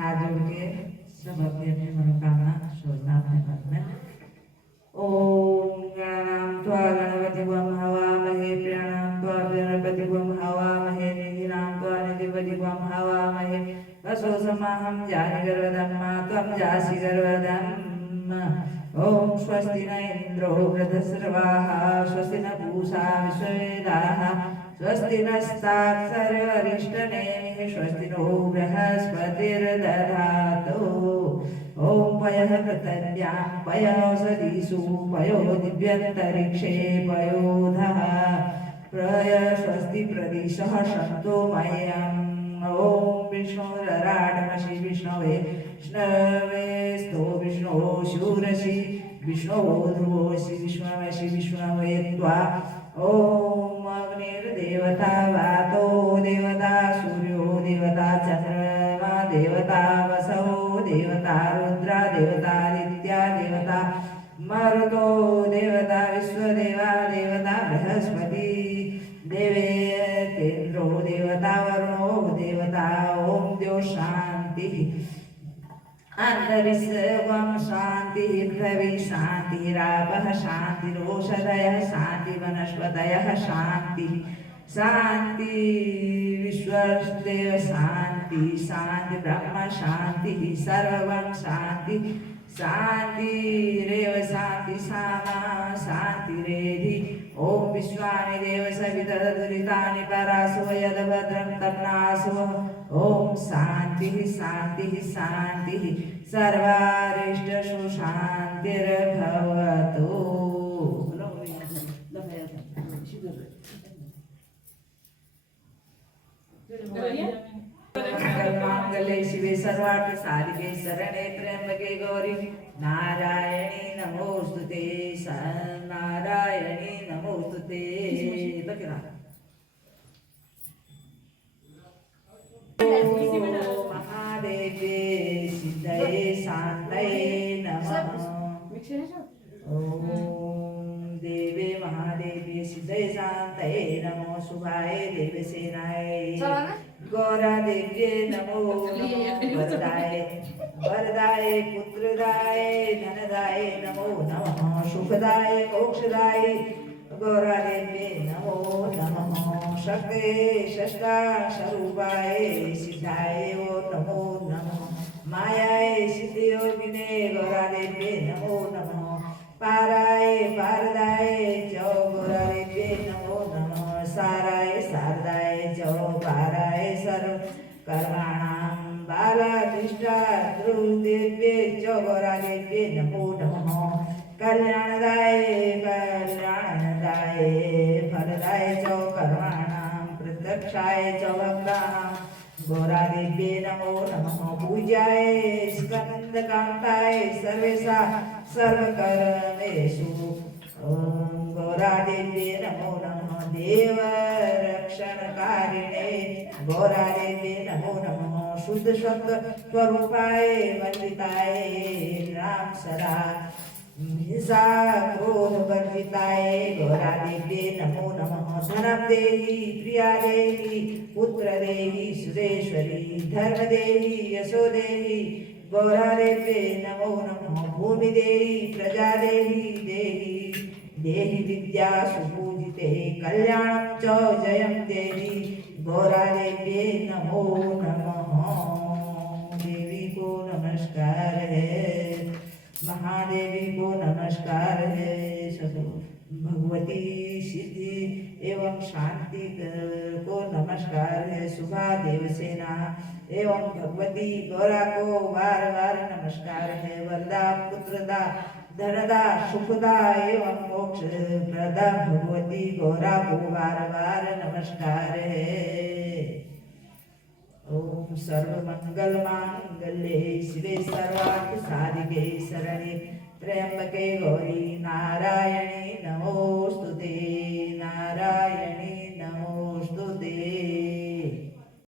हाथ जोड़ के सब अपनी अपनी मनोकामना सोचना अपने मन में। ओम गणानां त्वा गणपतिग्वं हवामहे प्रियाणां त्वा गणपतिग्वं हवामहे निधिनां त्वा निधिपतिग्वं हवामहे वसो समाहं जानि गर्वधम्मा त्वं जासि गर्वधम्। ओम स्वस्ति न इंद्रो वृद्धस्रवाः स्वस्ति न पूषा विश्ववेदाः स्वस्ति नस्ताक्षरवरिष्ठनेमिः स्वस्ति नो बृहस्पतिर्दधातु। ओम पयः पृथिव्यां पयोषधीषु पयो दिव्यन्तरिक्षे पयोधः प्रय स्वस्ति प्रदिशः सन्तो मह्यम्। ओम विष्णुरराडमसि विष्णवे विष्णवेस्तो विष्णो शूरसि विष्णो ध्रुवोऽसि विष्णवसि विष्णवे त्वा। ओम अग्निर्देवता वातो देवता सूर्यो देवता चन्द्रमा देवता वसो देवता रुद्रा देवतादित्या देवता मरुतो देवता विश्वदेवा देवता बृहस्पति देवेतेन्द्रो देवता वरुणो देवता। ओम द्यो शान्तिः अन्तरिक्षं शान्तिः पृथिवी शान्तिरापः शान्तिरोषधयः शान्ति वनस्पतयः शान्ति शान्ति विश्वदेव शान्ति शान्ति ब्रह्म शान्तिः सर्वं शान्ति शान्तिरेव शान्ति सामा शान्तिरेधि। ओम विश्वानि देव सवितरदुरितानि परासुव यद्भद्रं तन्नासुव। ओम शान्तिः शान्तिः शान्तिः सर्वारिष्टसु शान्तिर्भवतु। मंगले शिवे सर्वार्थ साधिके शरणे त्र्यंबके गौरी नारायणी नमोस्तुते नारायणी नमोस्तुते। महादेवे सिद्धये शान्तये नमः। ओम देवे महादेवी सिद्धये शान्तये नमो शुभाय देवसेनाय गौरा देव्ये नमो वरदाय वरदाय पुत्रदाय धनदाय नमो नमः सुखदाय मोक्षदाय गौरा देव्ये नमो नमः शक्ते षष्ठा स्वरूपाय सिद्धाय नमो नमः मायाय सिद्धियोगिने गौरा देव्ये नमो नमः पाराय पारदाय च गौरा देव्ये नमो नमः साराय शारदाय च पाराय सर्व कर्माणां बालाधिष्ठा ध्रुवदेव्ये च गौरा देव्ये नमो नमः कल्याणदाय कल्याणदाय फलदाय च कर्माणां प्रत्यक्षाय च भक्तानां गौरा देव्ये नमो नमः पूजाय स्कन्दकान्ताय सर्वेषां सर्वकर्मेषु ओम गौरा देव्ये नमो नमः देवरक्षणकारिणे गौरा देव्ये नमो नमः शुद्ध सत्व स्वरूपाय वंदिताय राम सदा हिंसा क्रोध वर्जिताय गौरा देव्ये नमो नमः धनं देहि प्रिया देहि पुत्र देहि सुरेश्वरी धर्म देहि यशो देहि गौरा देव्ये नमो नमः भूमि देहि प्रजा देहि देहि देहि विद्या सुपूजिते कल्याणं च जयं देहि गौरा देव्ये नमो नमः। देवी को नमस्कार है महादेवी को नमस्कार है सदो भगवती सिद्धि एवं शांति को नमस्कार है सुभा देवसेना एवं भगवती गौरा को बार बार नमस्कार है वरदा पुत्रदा धनदा सुखदा एवं मोक्ष प्रदा भगवती गौरा को बार बार नमस्कार है। ओम सर्वमंगल मांगल्ये शिवे सर्वार्थ साधिके शरणे त्र्यंबके गौरी नारायणी नमो